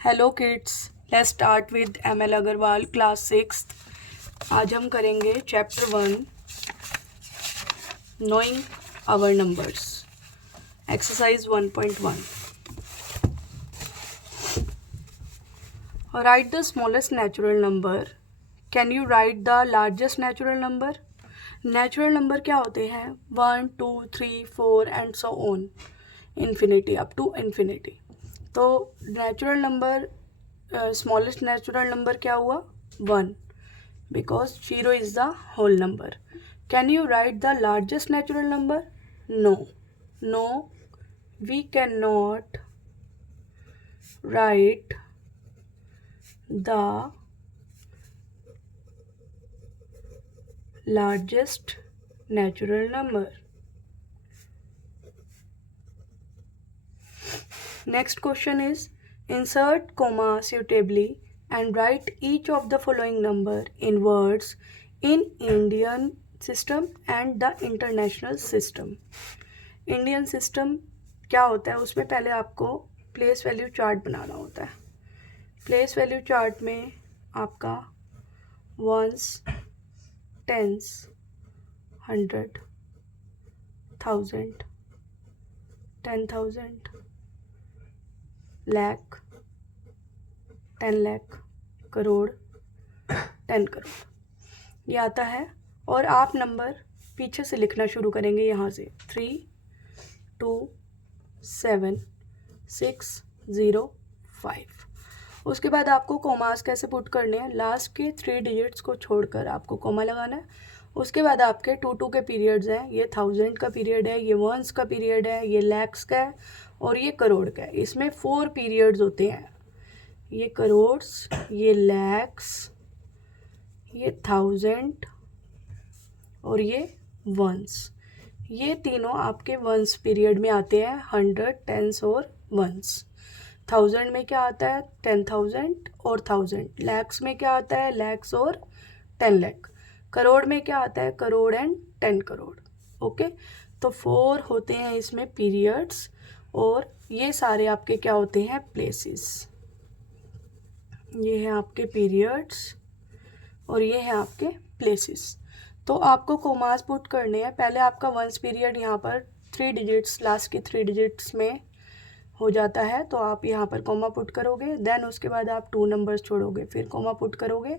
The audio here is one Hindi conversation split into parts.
Hello kids, let's start with ML Agarwal class 6th। आज हम करेंगे chapter 1 knowing our numbers, exercise 1.1। Write the smallest natural number. Can you write the largest natural number? Natural number क्या होते हैं? 1, 2, 3, 4 and so on, infinity, up to infinity. तो natural number, smallest natural number क्या हुआ? 1, because 0 is the whole number. Can you write the largest natural number? No, we can not write the largest natural number. Next question is, insert comma suitably and write each of the following number in words in Indian system and the international system. Indian system क्या होता है? उसमें पहले आपको प्लेस वैल्यू चार्ट बनाना होता है। प्लेस वैल्यू चार्ट में आपका वंस, टेंस, 100, 1000, 10,000, लाख, 10 लाख, करोड़, 10 करोड़, ये आता है। और आप नंबर पीछे से लिखना शुरू करेंगे यहाँ से 3, 2, 7, 6, 0, 5। उसके बाद आपको कोमास कैसे पुट करने हैं? लास्ट के 3 डिजिट्स को छोड़कर आपको कोमा लगाना है। उसके बाद आपके 2 के पीरियड्स हैं। ये 1000 का पीरियड है, ये वंस का पीरियड है, ये लैक्स का है और ये करोड़ का है। इसमें 4 पीरियड्स होते हैं। ये करोड्स, ये लैक्स, ये 1000 और ये वंस। ये तीनों आपके वंस पीरियड में आते हैं, 100, टेंस और वंस। 1000 में क्या आता है? 10,000 और 1000। लैक्स में क्या आता है? लैक्स और 10 लाख। करोड़ में क्या आता है? करोड़ एंड 10 करोड़। ओके, तो 4 होते हैं इसमें पीरियड्स और ये सारे आपके क्या होते हैं? प्लेसेस। ये हैं आपके पीरियड्स और ये हैं आपके प्लेसेस। तो आपको कोमास पुट करने हैं। पहले आपका वंस पीरियड यहाँ पर 3 डिजिट्स, लास्ट के 3 डिजिट्स में हो जाता है, तो आप यहाँ पर कोमा पुट करोगे। देन उसके बाद आप 2 नंबर्स छोड़ोगे, फिर कोमा पुट करोगे।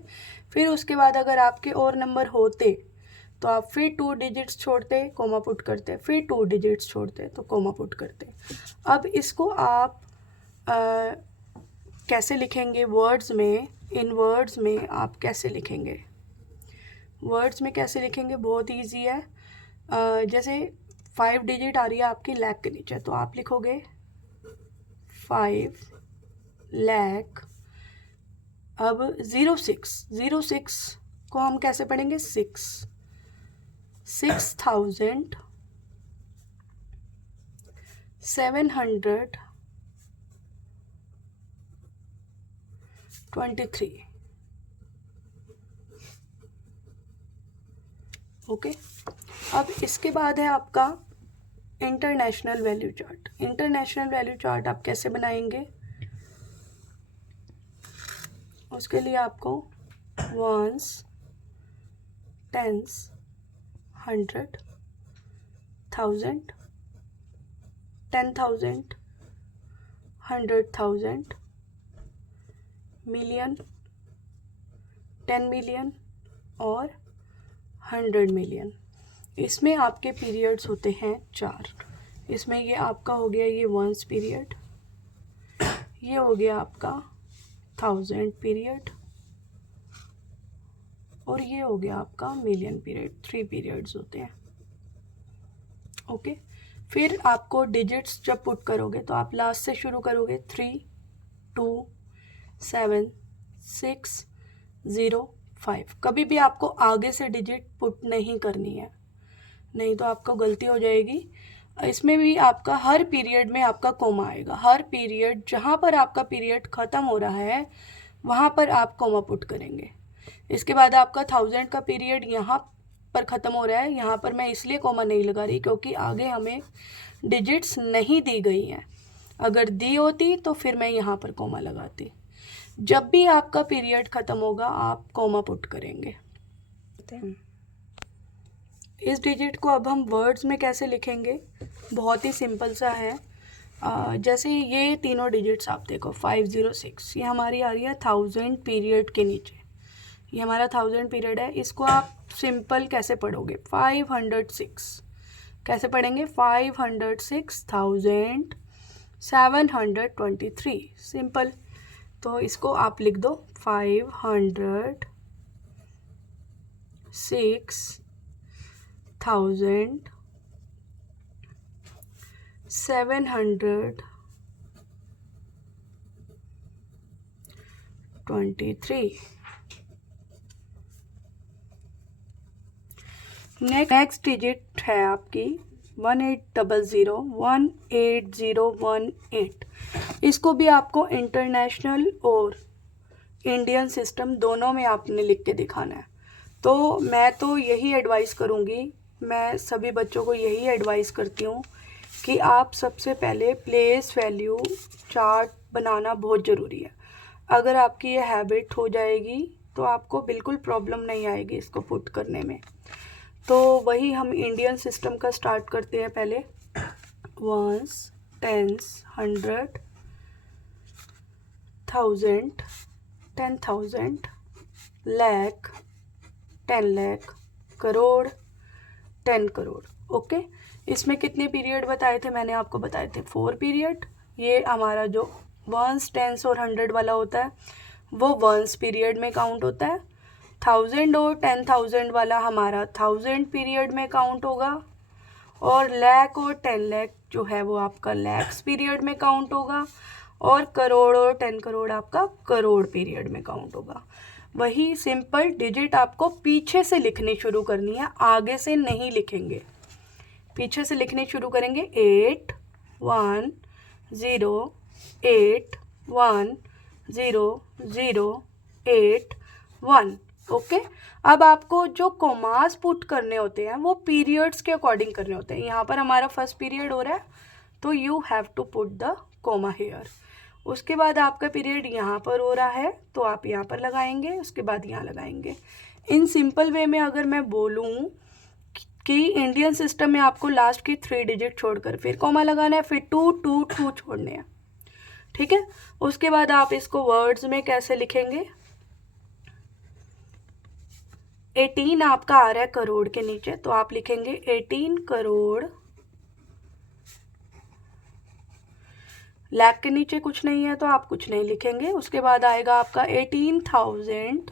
फिर उसके बाद अगर आपके और नंबर होते तो आप फिर 2 डिजिट्स छोड़ते, कोमा पुट करते, फिर 2 डिजिट्स छोड़ते तो कोमा पुट करते। अब इसको आप कैसे लिखेंगे वर्ड्स में? इन वर्ड्स में आप कैसे लिखेंगे? वर्ड्स में कैसे लिखेंगे? बहुत ईजी है। जैसे 5 डिजिट आ रही है आपकी लाख के नीचे, तो आप लिखोगे 5 लाख। अब 06 को हम कैसे पढ़ेंगे? 6,000, 723। ओके, अब इसके बाद है आपका international value chart. International value chart आप कैसे बनाएंगे? उसके लिए आपको वंस, टेंस, 100, 1000, 10,000, 100,000, मिलियन, 10 मिलियन और 100 मिलियन। इसमें आपके पीरियड्स होते हैं 4। इसमें ये आपका हो गया ये वंस पीरियड, ये हो गया आपका 1000 पीरियड और ये हो गया आपका मिलियन पीरियड। 3 पीरियड्स होते हैं। ओके, फिर आपको डिजिट्स जब पुट करोगे तो आप लास्ट से शुरू करोगे, 3, 2, 7, 6, 0, 5। कभी भी आपको आगे से डिजिट पुट नहीं करनी है, नहीं तो आपको गलती हो जाएगी। इसमें भी आपका हर पीरियड में आपका कोमा आएगा। हर पीरियड, जहाँ पर आपका पीरियड ख़त्म हो रहा है वहाँ पर आप कोमा पुट करेंगे। इसके बाद आपका 1000 का पीरियड यहाँ पर ख़त्म हो रहा है, यहाँ पर मैं इसलिए कोमा नहीं लगा रही क्योंकि आगे हमें डिजिट्स नहीं दी गई हैं। अगर दी होती तो फिर मैं यहाँ पर कोमा लगाती। जब भी आपका पीरियड ख़त्म होगा आप कोमा पुट करेंगे। इस डिजिट को अब हम वर्ड्स में कैसे लिखेंगे, बहुत ही सिंपल सा है। जैसे ये तीनों डिजिट्स आप देखो 506, ये हमारी आ रही है 1000 पीरियड के नीचे, ये हमारा 1000 पीरियड है। इसको आप सिंपल कैसे पढ़ोगे, 506 कैसे पढ़ेंगे, 506,723 सिंपल। तो इसको आप लिख दो 506,723। नेक्स्ट डिजिट है आपकी 1800 इसको भी आपको इंटरनेशनल और इंडियन सिस्टम दोनों में आपने लिख के दिखाना है। तो मैं तो यही एडवाइस करूँगी, मैं सभी बच्चों को यही एडवाइस करती हूँ कि आप सबसे पहले प्लेस वैल्यू चार्ट बनाना बहुत ज़रूरी है। अगर आपकी ये हैबिट हो जाएगी तो आपको बिल्कुल प्रॉब्लम नहीं आएगी इसको पुट करने में। तो वही हम इंडियन सिस्टम का स्टार्ट करते हैं पहले। Ones, tens, 100, 1000, 10,000, lakh, 10 lakh, crore, 10 crore. Okay, इसमें कितने पीरियड बताए थे मैंने आपको, बताए थे 4 पीरियड। ये हमारा जो वंस, टेंस और 100 वाला होता है वो वंस पीरियड में काउंट होता है। 1000 और 10,000 वाला हमारा 1000 पीरियड में काउंट होगा, और लाख और 10 लाख जो है वो आपका लैक्स पीरियड में काउंट होगा, और करोड़ और 10 करोड़ आपका करोड़ पीरियड में काउंट होगा। वही सिंपल डिजिट आपको पीछे से लिखनी शुरू करनी है, आगे से नहीं लिखेंगे, पीछे से लिखनी शुरू करेंगे। 81081008 ओके। अब आपको जो कोमास पुट करने होते हैं वो पीरियड्स के अकॉर्डिंग करने होते हैं। यहाँ पर हमारा फर्स्ट पीरियड हो रहा है तो you have to put the comma here. उसके बाद आपका पीरियड यहाँ पर हो रहा है तो आप यहाँ पर लगाएंगे, उसके बाद यहाँ लगाएंगे। इन सिंपल वे में अगर मैं बोलूँ कि इंडियन सिस्टम में आपको लास्ट की 3 डिजिट छोड़कर फिर कोमा लगाना है, फिर 2 2 2 छोड़ने हैं, ठीक है। उसके बाद आप इसको वर्ड्स में कैसे लिखेंगे, 18 आपका आ रहा है करोड़ के नीचे तो आप लिखेंगे 18 करोड़, लाख के नीचे कुछ नहीं है तो आप कुछ नहीं लिखेंगे। उसके बाद आएगा आपका 18,000,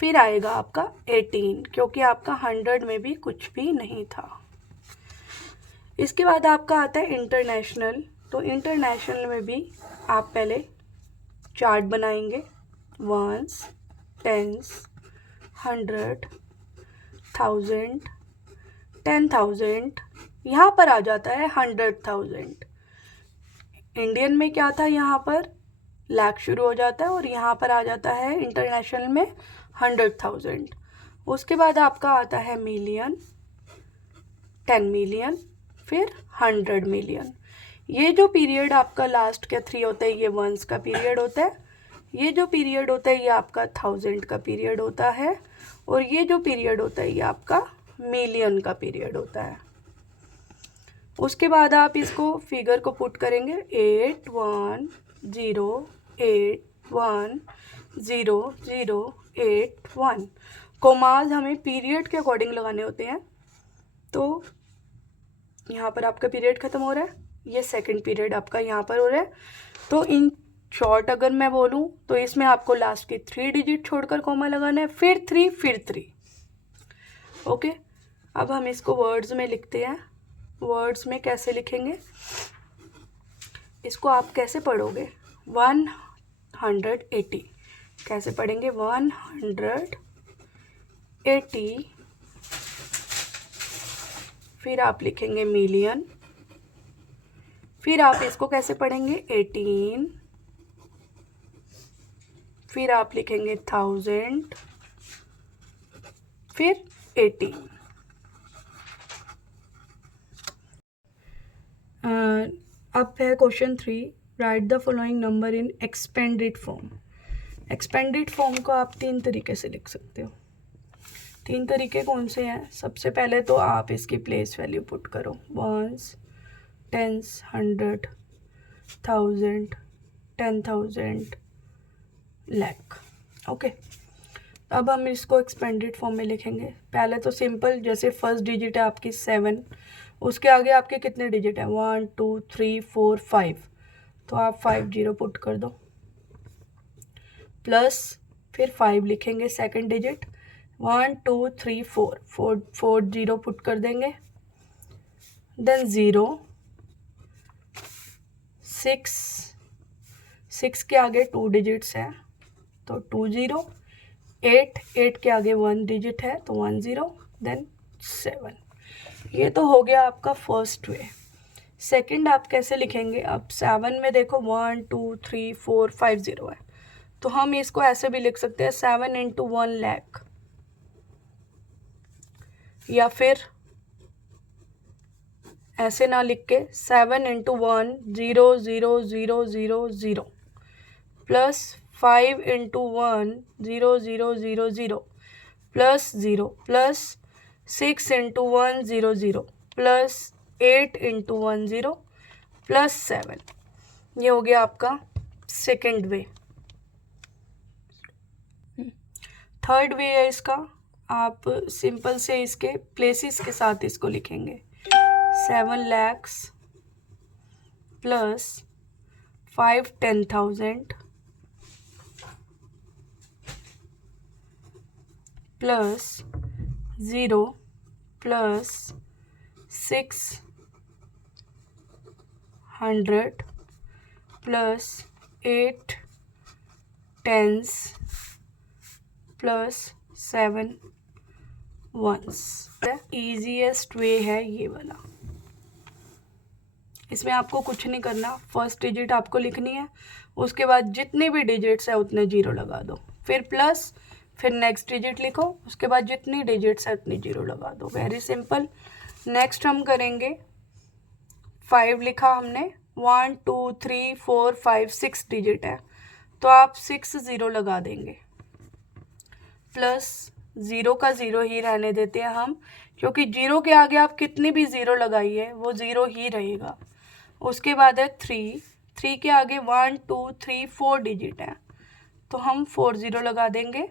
फिर आएगा आपका 18 क्योंकि आपका 100 में भी कुछ भी नहीं था। इसके बाद आपका आता है इंटरनेशनल। तो इंटरनेशनल में भी आप पहले चार्ट बनाएंगे, वंस, टेंस, 100, 1000, 10,000, यहाँ पर आ जाता है 100,000। इंडियन में क्या था, यहाँ पर लाख शुरू हो जाता है और यहाँ पर आ जाता है इंटरनेशनल में 100,000। उसके बाद आपका आता है मिलियन, 10 मिलियन, फिर 100 मिलियन। ये जो पीरियड आपका लास्ट का 3 होता है ये वंस का पीरियड होता है, ये जो पीरियड होता है ये आपका 1000 का पीरियड होता है, और ये जो पीरियड होता है ये आपका मिलियन का पीरियड होता है। उसके बाद आप इसको फिगर को पुट करेंगे 8108100881। कोमाज हमें पीरियड के अकॉर्डिंग लगाने होते हैं। तो यहाँ पर आपका पीरियड ख़त्म हो रहा है, ये सेकंड पीरियड आपका यहाँ पर हो रहा है। तो इन शॉर्ट अगर मैं बोलूँ तो इसमें आपको लास्ट की 3 डिजिट छोड़कर कोमा लगाना है, फिर 3 फिर 3। ओके, अब हम इसको वर्ड्स में लिखते हैं। वर्ड्स में कैसे लिखेंगे, इसको आप कैसे पढ़ोगे, 180 कैसे पढ़ेंगे, 180, फिर आप लिखेंगे मिलियन, फिर आप इसको कैसे पढ़ेंगे 18, फिर आप लिखेंगे 1000, फिर 18। अब है question 3, right the following number in expanded form. Expanded form को आप 3 तरीके से लिख सकते हो। 3 तरीके कौन से हैं? सबसे पहले तो आप इसकी प्लेस वैल्यू पुट करो, वंस, टेंस, 100, 1000, 10,000, लाख। ओके, अब हम इसको एक्सपेंडेड फॉर्म में लिखेंगे। पहले तो सिंपल, जैसे फर्स्ट डिजिट है आपकी 7, उसके आगे आपके कितने डिजिट हैं? 1 2 3 4 5, तो आप 50 पुट कर दो, प्लस फिर 5 लिखेंगे सेकंड डिजिट, 1 2 3 4 4 0 पुट कर देंगे, देन 0, 6 के आगे 2 डिजिट्स हैं तो 2 0, 8 के आगे 1 डिजिट है तो 1 0, देन 7। ये तो हो गया आपका फर्स्ट वे। सेकंड आप कैसे लिखेंगे? अब 7 में देखो 1 2 3 4 5 0 है, तो हम इसको ऐसे भी लिख सकते हैं 7 × 1 लाख, या फिर ऐसे ना लिख के 7 × 1 0 0 0 0 0, plus 5 × 1 0 0 0 0, plus 0, plus 6 × 1 0 0, plus 8 × 1 0, plus 7। ये हो गया आपका सेकेंड वे। थर्ड वे है इसका, आप सिंपल से इसके प्लेसेस के साथ इसको लिखेंगे, 7 lakhs plus 5 10,000 plus 0 plus 600 plus 8 tens plus 7 ones। Easiest वे है ये वाला। इसमें आपको कुछ नहीं करना, फर्स्ट डिजिट आपको लिखनी है, उसके बाद जितने भी डिजिट्स है उतने 0 लगा दो, फिर प्लस, फिर नेक्स्ट डिजिट लिखो, उसके बाद जितनी डिजिट्स है उतनी 0 लगा दो। Very simple. नेक्स्ट हम करेंगे 5 लिखा हमने, 1 2 3 4 5 6 डिजिट है, तो आप 6 0 लगा देंगे, प्लस 0 का 0 ही रहने देते हैं हम, क्योंकि 0 के आगे आप कितनी भी 0 लगाइए वो 0 ही रहेगा। उसके बाद है 3 के आगे 1 2 3 4 डिजिट है, तो हम 4 0 लगा देंगे।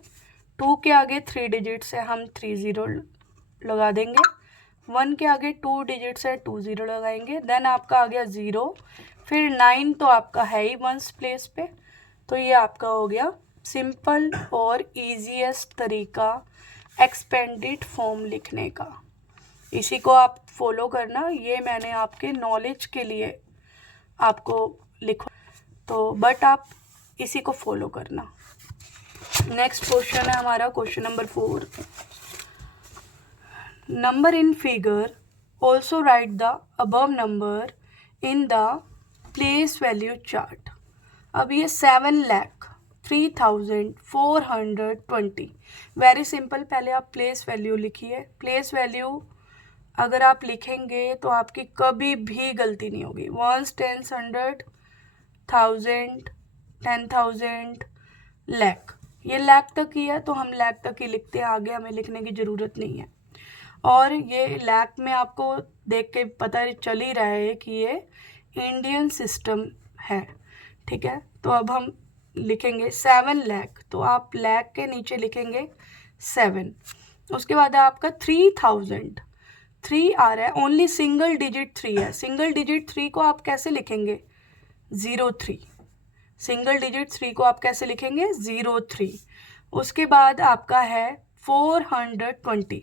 2 के आगे 3 डिजिट्स है, हम 3 0 लगा देंगे। 1 के आगे 2 डिजिट्स है, 2 0 लगाएंगे। देन आपका आ गया 0, फिर 9 तो आपका है ही वंस प्लेस पे, तो ये आपका हो गया सिंपल और ईजीएस्ट तरीका एक्सपेंडेड फॉर्म लिखने का। इसी को आप फॉलो करना, ये मैंने आपके नॉलेज के लिए आपको लिखो, तो बट आप इसी को फॉलो करना। नेक्स्ट क्वेश्चन है हमारा question number 4, number in figure also right the above number in the place value chart. अब ये 7,03,420। वेरी सिंपल, पहले आप प्लेस वैल्यू लिखिए। प्लेस वैल्यू अगर आप लिखेंगे तो आपकी कभी भी गलती नहीं होगी। 1 10 100 1000 10,000 लाख, ये लाख तक ही है तो हम लाख तक ही लिखते हैं, आगे हमें लिखने की ज़रूरत नहीं है। और ये लाख में आपको देख के पता चल ही रहा है कि ये इंडियन सिस्टम है, ठीक है। तो अब हम लिखेंगे 7 लाख, तो आप लाख के नीचे लिखेंगे 7। उसके बाद है आपका 3,000, 3 आ रहा है, ओनली सिंगल डिजिट 3 है। सिंगल डिजिट 3 को आप कैसे लिखेंगे? 03। सिंगल डिजिट 3 को आप कैसे लिखेंगे? 03। उसके बाद आपका है 420,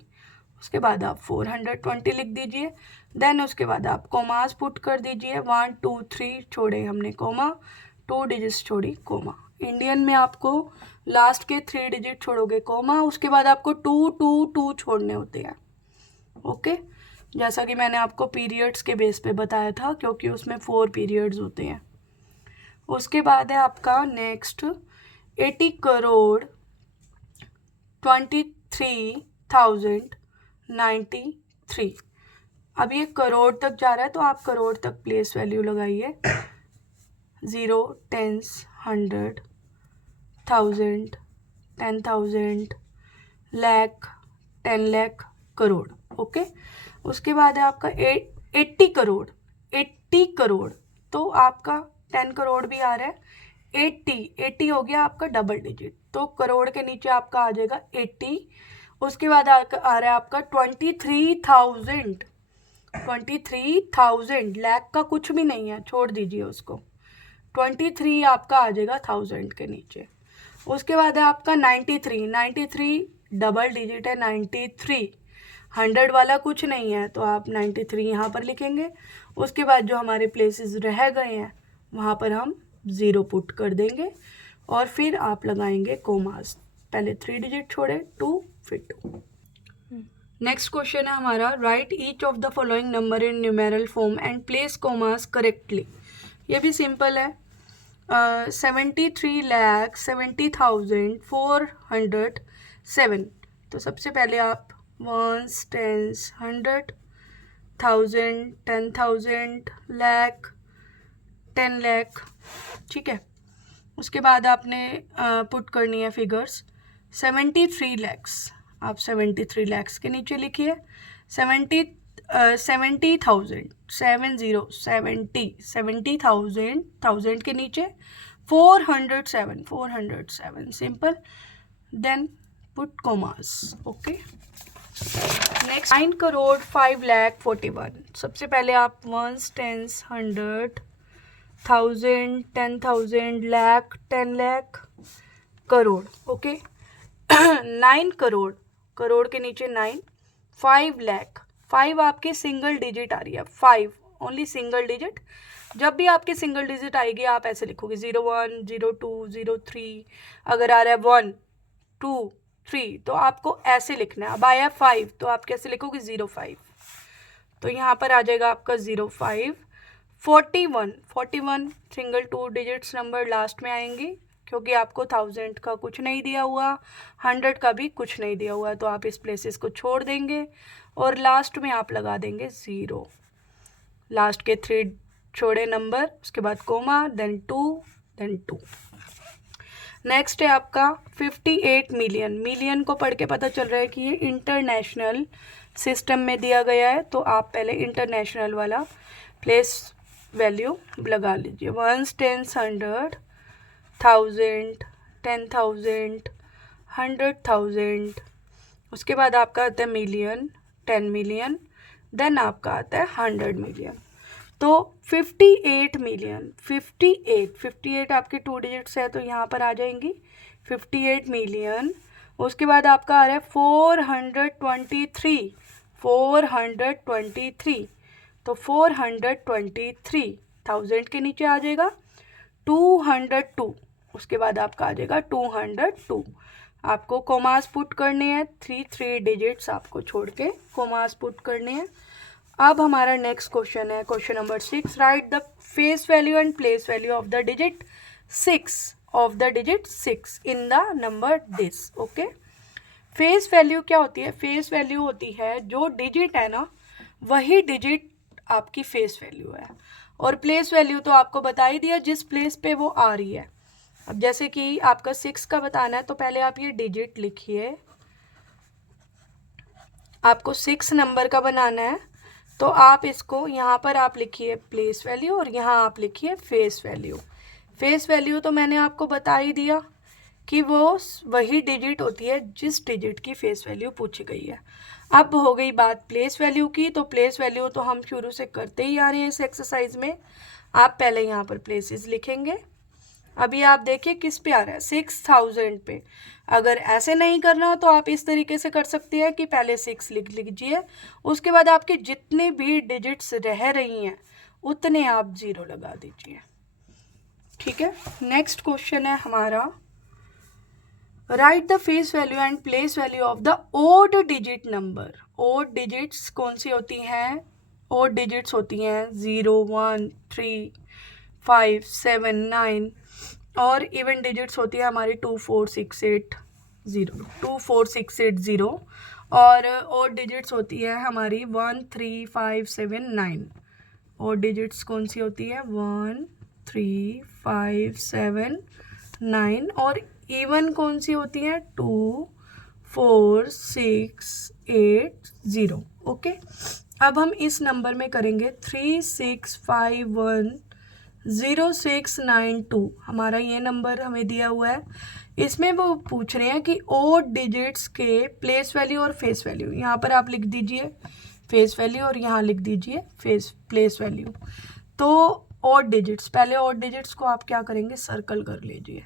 उसके बाद आप 420 लिख दीजिए। देन उसके बाद आप कोमास पुट कर दीजिए, 1 2 3 छोड़े हमने कोमा, 2 डिजिट्स छोड़ी कोमा। इंडियन में आपको लास्ट के 3 डिजिट छोड़ोगे कोमा, उसके बाद आपको 2 2 2 छोड़ने होते हैं। ओके, जैसा कि मैंने आपको पीरियड्स के बेस पे बताया था, क्योंकि उसमें 4 पीरियड्स होते हैं। उसके बाद है आपका नेक्स्ट 80,23,093। अब ये करोड़ तक जा रहा है तो आप करोड़ तक प्लेस वैल्यू लगाइए। 0, टेंस, 100, 1000, 10,000, लाख, 10 लाख, करोड़। ओके, उसके बाद है आपका 80 करोड़। 80 करोड़ तो आपका 10 करोड़ भी आ रहा है। 80 हो गया आपका डबल डिजिट, तो करोड़ के नीचे आपका आ जाएगा 80। उसके बाद आ रहा है आपका 23,000। 23,000, लाख का कुछ भी नहीं है, छोड़ दीजिए उसको। 23 आपका आ जाएगा 1000 के नीचे। उसके बाद है आपका 93। 93 डबल डिजिट है, 93। 100 वाला कुछ नहीं है तो आप 93 यहाँ पर लिखेंगे। उसके बाद जो हमारे प्लेसेस रह गए हैं वहाँ पर हम 0 पुट कर देंगे और फिर आप लगाएंगे कोमास। पहले 3 डिजिट छोड़े, 2 फिर 2। नेक्स्ट क्वेश्चन है हमारा, right each of the following number in numeral form and place commas correctly. ये भी सिंपल है। 73,70,407। तो सबसे पहले आप 1s, 10s, 100, 1000, 10,000, लाख, 10 लाख, ठीक है। उसके बाद आपने पुट करनी है फिगर्स। 73 लैक्स, आप 73 लैक्स के नीचे लिखिए। 70,000, 70,000 के नीचे 407 simple, then put commas. Okay, next 9 crore 5 lakh 41। सबसे पहले आप 1s, 10s, 100, 1000, 10,000, lakh, 10 lakh, crore. Okay, 9 crore, crore के नीचे 9, 5 लाख, 5 आपके सिंगल डिजिट आ रही है, 5 ओनली सिंगल डिजिट। जब भी आपके सिंगल डिजिट आएगी आप ऐसे लिखोगे 01, 02, 03। अगर आ रहा है 1, 2, 3 तो आपको ऐसे लिखना है। अब आया 5 तो आप कैसे लिखोगे 05, तो यहाँ पर आ जाएगा आपका 05। 41 सिंगल 2 डिजिट्स नंबर लास्ट में आएंगे क्योंकि आपको 1000 का कुछ नहीं दिया हुआ, 100 का भी कुछ नहीं दिया हुआ, तो आप इस प्लेसेस को छोड़ देंगे और लास्ट में आप लगा देंगे 0। लास्ट के 3 छोड़े नंबर, उसके बाद कोमा, देन 2, देन 2। नेक्स्ट है आपका 58 मिलियन। मिलियन को पढ़ के पता चल रहा है कि ये इंटरनेशनल सिस्टम में दिया गया है, तो आप पहले इंटरनेशनल वाला प्लेस वैल्यू लगा लीजिए। 1s, 10s, 100, 1000, 10,000, 100,000। उसके बाद आपका आता है मिलियन, 10 मिलियन, देन आपका आता है 100 मिलियन। तो 58 मिलियन, 58 आपके 2 डिजिट्स है तो यहाँ पर आ जाएंगी 58 मिलियन। उसके बाद आपका आ रहा है 423, 423। तो 423 1000 के नीचे आ जाएगा 202। उसके बाद आपका आ जाएगा 202। आपको कोमास पुट करने हैं, 3 डिजिट्स आपको छोड़ के कोमास पुट करने हैं। अब हमारा नेक्स्ट क्वेश्चन है question number 6, right the face value and place value of the digit 6 in the number this. Okay, face value क्या होती है? फेस वैल्यू होती है जो डिजिट है ना वही डिजिट आपकी फेस वैल्यू है, और प्लेस वैल्यू तो आपको बता ही दिया जिस प्लेस पे वो आ रही है। अब जैसे कि आपका 6 का बताना है तो पहले आप ये डिजिट लिखिए। आपको 6 नंबर का बनाना है तो आप इसको यहाँ पर आप लिखिए प्लेस वैल्यू और यहाँ आप लिखिए फेस वैल्यू। फेस वैल्यू तो मैंने आपको बता ही दिया कि वो वही डिजिट होती है जिस डिजिट की फेस वैल्यू पूछी गई है। अब हो गई बात प्लेस वैल्यू की, तो प्लेस वैल्यू तो हम शुरू से करते ही आ रहे हैं इस एक्सरसाइज में। आप पहले यहाँ पर प्लेसेस लिखेंगे। अभी आप देखिए किस पे आ रहा है 6000 पे। अगर ऐसे नहीं करना तो आप इस तरीके से कर सकते हैं कि पहले 6 लिख लीजिए, उसके बाद आपके जितने भी डिजिट्स रह रही हैं उतने आप 0 लगा दीजिए। ठीक है, नेक्स्ट क्वेश्चन है हमारा, write the face value and place value of the odd digit number. Odd digits कौन सी होती हैं? ओड डिजिट्स होती हैं 0, 1, 3, 5, 7, 9, और इवन डिजिट्स होती है हमारी 2, 4, 6, 8, 0, 24680। और डिजिट्स होती है हमारी 1 3 5 7 9। और डिजिट्स कौन सी होती है? 1 3 5 7 9। और इवन कौन सी होती है? 2 4 6 8 0। ओके, अब हम इस नंबर में करेंगे 36510692। हमारा ये नंबर हमें दिया हुआ है। इसमें वो पूछ रहे हैं कि ओड डिजिट्स के प्लेस वैल्यू और फेस वैल्यू। यहाँ पर आप लिख दीजिए फेस वैल्यू और यहाँ लिख दीजिए प्लेस वैल्यू। तो ओड डिजिट्स, पहले ओड डिजिट्स को आप क्या करेंगे? सर्कल कर लीजिए,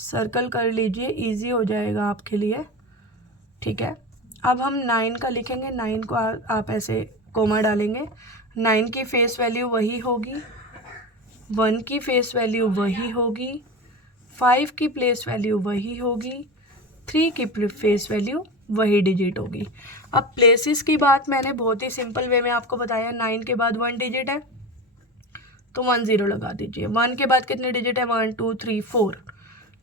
सर्कल कर लीजिए, इजी हो जाएगा आपके लिए। ठीक है, अब हम 9 का लिखेंगे। 9 को आप ऐसे कोमा डालेंगे। 9 की फेस वैल्यू वही होगी, 1 की फेस वैल्यू वही होगी, 5 की प्लेस वैल्यू वही होगी, 3 की फेस वैल्यू वही डिजिट होगी। अब प्लेसेस की बात मैंने बहुत ही सिंपल वे में आपको बताया। 9 के बाद 1 डिजिट है तो 1 0 लगा दीजिए। 1 के बाद कितने डिजिट है? 1 2 3 4,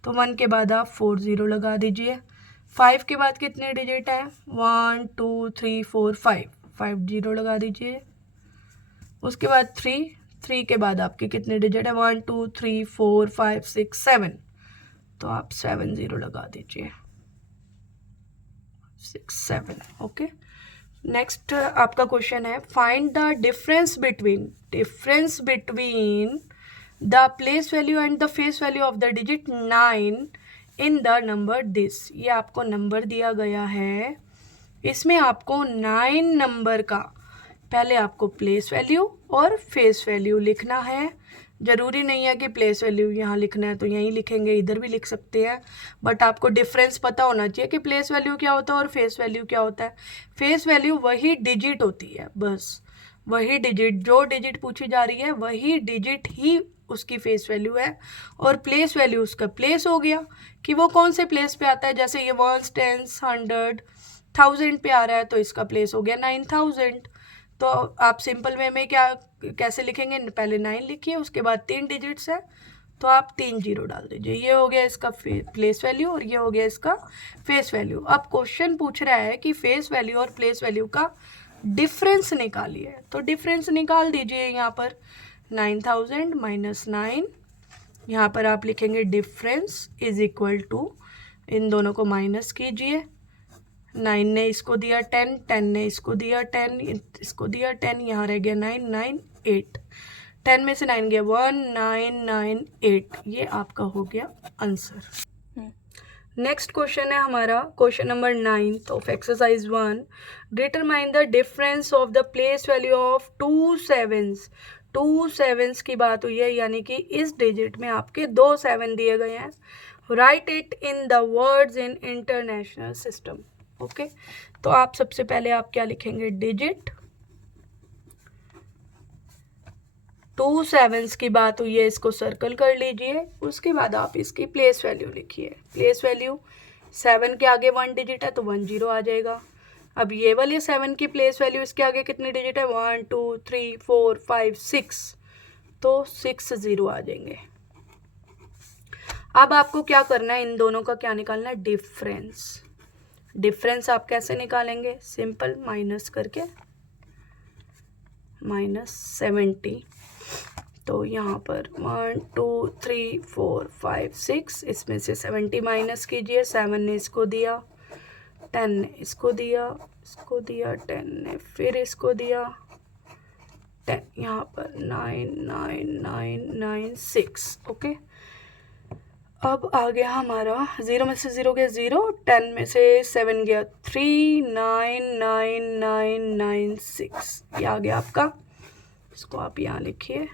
तो 1 के बाद आप 4 0 लगा दीजिए। 5 के बाद कितने डिजिट है? 1 2 3 4 5, 5 0 लगा दीजिए। उसके बाद 3 के बाद आपके कितने डिजिट है? 1 2 3 4 5 6 7, तो आप 7 0 लगा दीजिए। 6 7। ओके, नेक्स्ट आपका क्वेश्चन है find the difference between the place value and the face value of the digit 9 in the number this. ये आपको नंबर दिया गया है, इसमें आपको 9 नंबर का पहले आपको प्लेस वैल्यू और फेस वैल्यू लिखना है। ज़रूरी नहीं है कि प्लेस वैल्यू यहाँ लिखना है तो यहीं लिखेंगे, इधर भी लिख सकते हैं, बट आपको डिफरेंस पता होना चाहिए कि प्लेस वैल्यू क्या होता है और फेस वैल्यू क्या होता है। फेस वैल्यू वही डिजिट होती है, बस वही डिजिट, जो डिजिट पूछी जा रही है वही डिजिट ही उसकी फेस वैल्यू है। और प्लेस वैल्यू उसका प्लेस हो गया कि वो कौन से प्लेस पे आता है। जैसे ये 1 10 100 1000 पे आ रहा है तो इसका प्लेस हो गया 9000। तो आप सिंपल वे में क्या कैसे लिखेंगे? पहले 9 लिखिए, उसके बाद 3 डिजिट्स है तो आप 3 0 डाल दीजिए। ये हो गया इसका प्लेस वैल्यू और ये हो गया इसका फेस वैल्यू। अब क्वेश्चन पूछ रहा है कि फेस वैल्यू और प्लेस वैल्यू का डिफरेंस निकालिए, तो डिफरेंस निकाल दीजिए। यहाँ पर 9000 माइनस 9, यहाँ पर आप लिखेंगे डिफरेंस इज इक्वल टू, इन दोनों को माइनस कीजिए। 9 ने इसको दिया 10, 10 ने इसको दिया 10, इसको दिया 10, यहाँ रह गया 9 9 8, 10 में से 9 गया 1 9 9 8। ये आपका हो गया आंसर। नेक्स्ट क्वेश्चन है हमारा question number 9 of exercise 1। Determine the difference of the place value of 2 7s। 2 7s की बात हुई है, यानी कि इस डिजिट में आपके 2 7 दिए गए हैं। Right it in the words in international system. Okay, तो आप सबसे पहले आप क्या लिखेंगे? डिजिट 2 7s की बात हुई है, इसको सर्कल कर लीजिए। उसके बाद आप इसकी प्लेस वैल्यू लिखिए। प्लेस वैल्यू 7 के आगे 1 डिजिट है तो 1 0 आ जाएगा। अब ये वाली 7 की प्लेस वैल्यू, इसके आगे कितने डिजिट है? 1 2 3 4 5 6, तो 6 0 आ जाएंगे। अब आपको क्या करना है? इन दोनों का क्या निकालना है? डिफरेंस। डिफरेंस आप कैसे निकालेंगे? सिंपल, माइनस करके -70। तो यहाँ पर 1 2 3 4 5 6, इसमें से 70 माइनस कीजिए। 7 ने इसको दिया, 10 ने इसको दिया, इसको दिया, 10 ने फिर इसको दिया, 10, यहाँ पर 9 9 9 9 6। ओके, अब आ गया हमारा 0 में से 0 गया 0, 10 में से 7 गया 3, 9 9 9 9 6, ये आ गया आपका। इसको आप यहाँ लिखिए,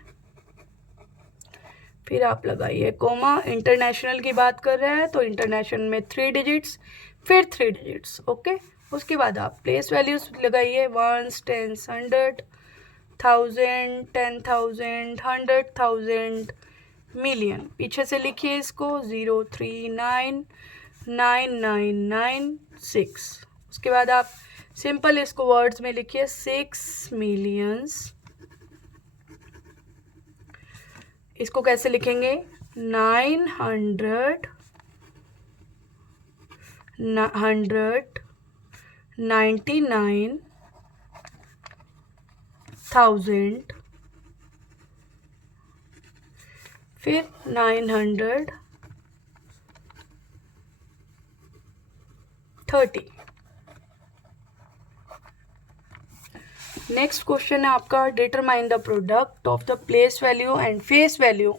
फिर आप लगाइए कोमा। इंटरनेशनल की बात कर रहे हैं तो इंटरनेशनल में 3 डिजिट्स, फिर 3 डिजिट्स। ओके, उसके बाद आप प्लेस वैल्यूज लगाइए। 1 10 100 1000 10,000 100,000 मिलियन। पीछे से लिखिए इसको 0 3 9 9 9 9 6। उसके बाद आप सिंपल इसको वर्ड्स में लिखिए 6 मिलियंस। इसको कैसे लिखेंगे? 900 199,000, फिर 930। नेक्स्ट क्वेश्चन है आपका, determine the product of the place value and face value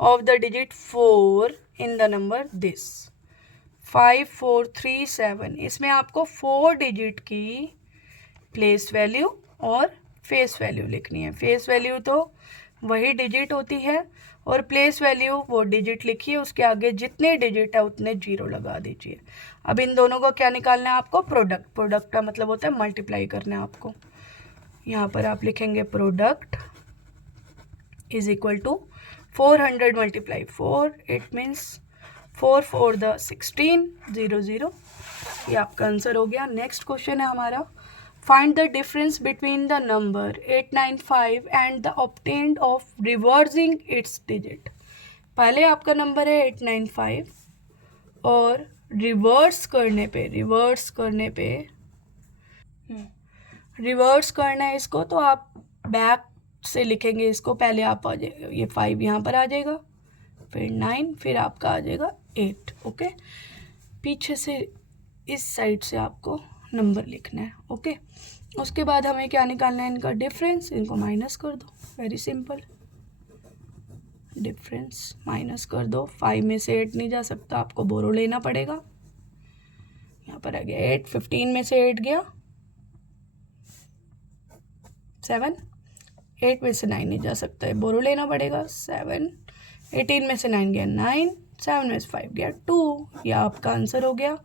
of the digit 4 in the number this 5437। इसमें आपको 4 डिजिट की प्लेस वैल्यू और फेस वैल्यू लिखनी है। फेस वैल्यू तो वही डिजिट होती है और प्लेस वैल्यू वो डिजिट लिखिए, उसके आगे जितने डिजिट है उतने जीरो लगा दीजिए। अब इन दोनों को क्या निकालना है आपको? प्रोडक्ट। प्रोडक्ट का मतलब होता है मल्टीप्लाई करना है आपको। यहाँ पर आप लिखेंगे product is equal to 400 multiply 4, it means 4 4 the 16, 0 0। ये आपका आंसर हो गया। नेक्स्ट क्वेश्चन है हमारा, find the difference between the number 895 and the obtained of reversing it's digit. पहले आपका नंबर है 895 और रिवर्स करने करना है इसको, तो आप बैक से लिखेंगे इसको। पहले आप आ जाएगा, ये 5 यहाँ पर आ जाएगा, फिर 9, फिर आपका आ जाएगा 8। ओके, पीछे से इस साइड से आपको नंबर लिखना है। ओके, उसके बाद हमें क्या निकालना है? इनका डिफरेंस। इनको माइनस कर दो, वेरी सिंपल। डिफरेंस माइनस कर दो। 5 में से 8 नहीं जा सकता, आपको बोरो लेना पड़ेगा। यहाँ पर आ गया 8, 15 में से 8 गया 7, 8 में से 9 नहीं जा सकता है, बोरो लेना पड़ेगा 7, 18 में से 9 गया 9, 7 में से 5 गया 2। यह आपका आंसर हो गया।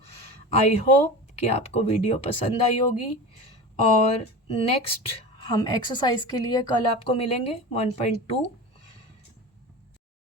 आई होप कि आपको वीडियो पसंद आई होगी, और नेक्स्ट हम एक्सरसाइज के लिए कल आपको मिलेंगे 1.2।